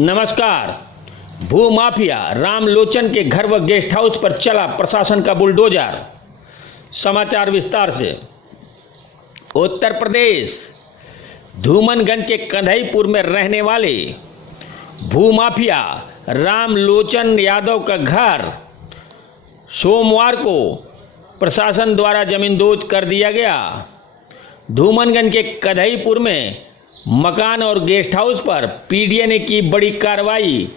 नमस्कार। भूमाफिया रामलोचन के घर व गेस्ट हाउस पर चला प्रशासन का बुलडोजर। समाचार विस्तार से। उत्तर प्रदेश धूमनगंज के कंधईपुर में रहने वाले भूमाफिया रामलोचन यादव का घर सोमवार को प्रशासन द्वारा जमींदोज कर दिया गया। धूमनगंज के कंधईपुर में मकान और गेस्ट हाउस पर पीडीए ने की बड़ी कार्रवाई।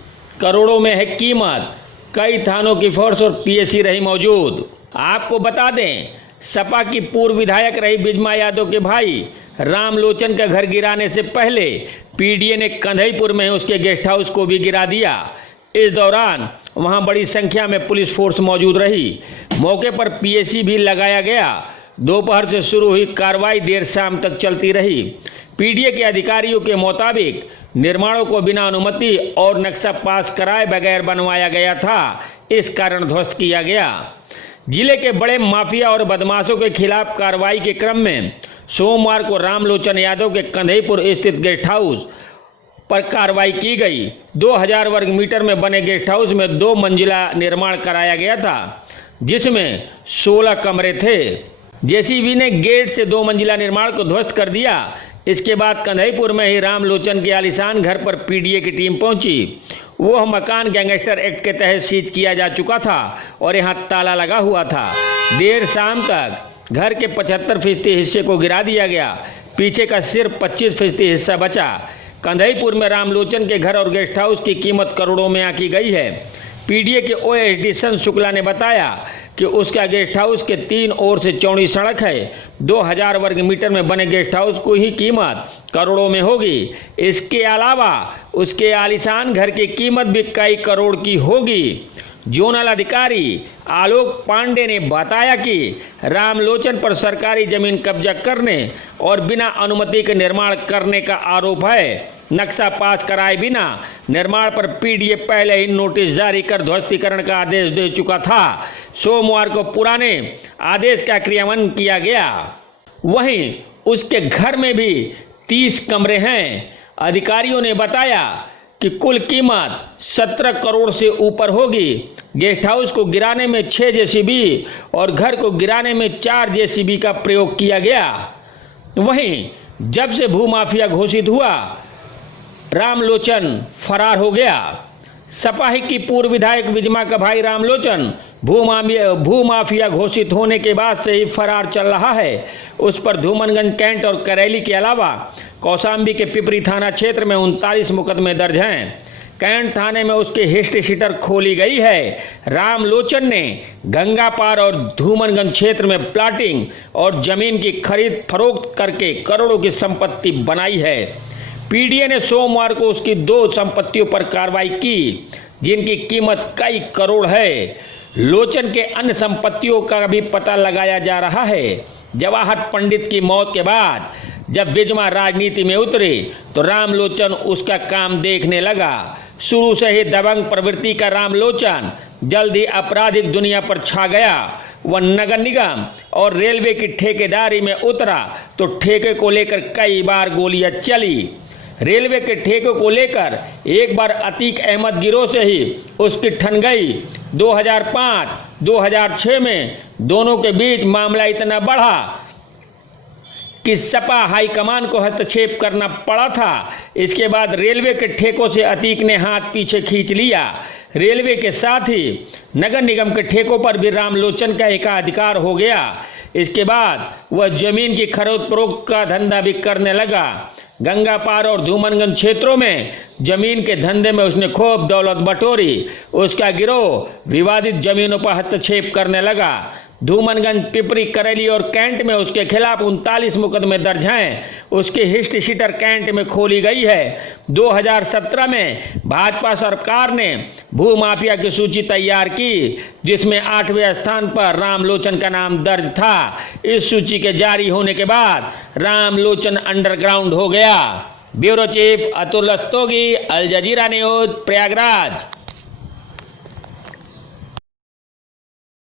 करोड़ों में है कीमत। कई थानों की फोर्स और पीएसी रही मौजूद। आपको बता दें, सपा की पूर्व विधायक रही बिजमा यादव के भाई रामलोचन का घर गिराने से पहले पीडीए ने कंधईपुर में उसके गेस्ट हाउस को भी गिरा दिया। इस दौरान वहां बड़ी संख्या में पुलिस फोर्स मौजूद रही। मौके पर पीएसी भी लगाया गया। दोपहर से शुरू हुई कार्रवाई देर शाम तक चलती रही। पीडीए के अधिकारियों के मुताबिक निर्माणों को बिना अनुमति और नक्शा पास कराए बगैर बनवाया गया था, इस कारण ध्वस्त किया गया। जिले के बड़े माफिया और बदमाशों के खिलाफ कार्रवाई के क्रम में सोमवार को रामलोचन यादव के कंधईपुर स्थित गेस्ट हाउस पर कार्रवाई की गई। 2000 वर्ग मीटर में बने गेस्ट हाउस में 2 मंजिला निर्माण कराया गया था, जिसमें 16 कमरे थे। जेसीबी ने गेट से 2 मंजिला निर्माण को ध्वस्त कर दिया। इसके बाद कंधईपुर में ही रामलोचन के आलीशान घर पर पीडीए की टीम पहुंची। वह मकान गैंगस्टर एक्ट के तहत सीज किया जा चुका था और यहां ताला लगा हुआ था। देर शाम तक घर के 75% हिस्से को गिरा दिया गया। पीछे का सिर्फ 25% हिस्सा बचा। कंधईपुर में रामलोचन के घर और गेस्ट हाउस की कीमत करोड़ों में आंकी गई है। पीडीए के ओएसडी सन शुक्ला ने बताया कि उसका गेस्ट हाउस के 3 ओर से चौड़ी सड़क है। 2000 वर्ग मीटर में बने गेस्ट हाउस को ही कीमत करोड़ों में होगी। इसके अलावा उसके आलीशान घर की कीमत भी कई करोड़ की होगी। जोनल अधिकारी आलोक पांडे ने बताया कि रामलोचन पर सरकारी जमीन कब्जा करने और बिना अनुमति के निर्माण करने का आरोप है। नक्शा पास कराए बिना निर्माण पर पीडीए पहले ही नोटिस जारी कर ध्वस्तीकरण का आदेश दे चुका था। सोमवार को पुराने आदेश का क्रियान्वयन किया गया। वहीं उसके घर में भी 30 कमरे हैं। अधिकारियों ने बताया कि कुल कीमत 17 करोड़ से ऊपर होगी। गेस्ट हाउस को गिराने में 6 जेसीबी और घर को गिराने में 4 जेसीबी का प्रयोग किया गया। वहीं जब से भूमाफिया घोषित हुआ, रामलोचन फरार हो गया। सपा की पूर्व विधायक बिजमा का भाई रामलोचन भूमाफिया घोषित होने के बाद से ही फरार चल रहा है। उस पर धूमनगंज कैंट और करैली के अलावा कौशाम्बी के पिपरी थाना क्षेत्र में 39 मुकदमे दर्ज हैं। कैंट थाने में उसकी हिस्ट्री शीटर खोली गई है। रामलोचन ने गंगा पार और धूमनगंज क्षेत्र में प्लाटिंग और जमीन की खरीद फरोख्त करके करोड़ों की संपत्ति बनाई है। पीडीए ने सोमवार को उसकी 2 संपत्तियों पर कार्रवाई की, जिनकी कीमत कई करोड़ है। लोचन के अन्य संपत्तियों का भी पता लगाया जा रहा है। जवाहर पंडित की मौत के बाद जब बिजमा राजनीति में उतरे तो रामलोचन उसका काम देखने लगा। शुरू से ही दबंग प्रवृत्ति का रामलोचन जल्द ही आपराधिक दुनिया पर छा गया। वह नगर निगम और रेलवे की ठेकेदारी में उतरा तो ठेके को लेकर कई बार गोलियां चली। रेलवे के ठेके को लेकर एक बार अतीक अहमद गिरोह से ही उसकी ठन गई। 2005-2006 में दोनों के बीच मामला इतना बढ़ा कि सपा हाईकमान को हस्तक्षेप करना पड़ा था। इसके बाद रेलवे के ठेकों से अतीक ने हाथ पीछे खींच लिया। रेलवे के साथ ही नगर निगम के ठेकों पर भी रामलोचन का एकाधिकार हो गया। इसके बाद वह जमीन की खरीद फरोख्त का धंधा भी करने लगा। गंगा पार और धूमनगंज क्षेत्रों में जमीन के धंधे में उसने खूब दौलत बटोरी। उसका गिरोह विवादित जमीनों पर हस्तक्षेप करने लगा। धूमनगंज, पिपरी, करैली और कैंट में उसके खिलाफ 39 मुकदमे दर्ज हैं। उसकी हिस्ट्री शीटर कैंट में खोली गई है। 2017 में भाजपा सरकार ने भूमाफिया की सूची तैयार की, जिसमें 8वें स्थान पर रामलोचन का नाम दर्ज था। इस सूची के जारी होने के बाद रामलोचन अंडरग्राउंड हो गया। ब्यूरो चीफ अतुल रस्तोगी, अल जजीरा न्यूज, प्रयागराज।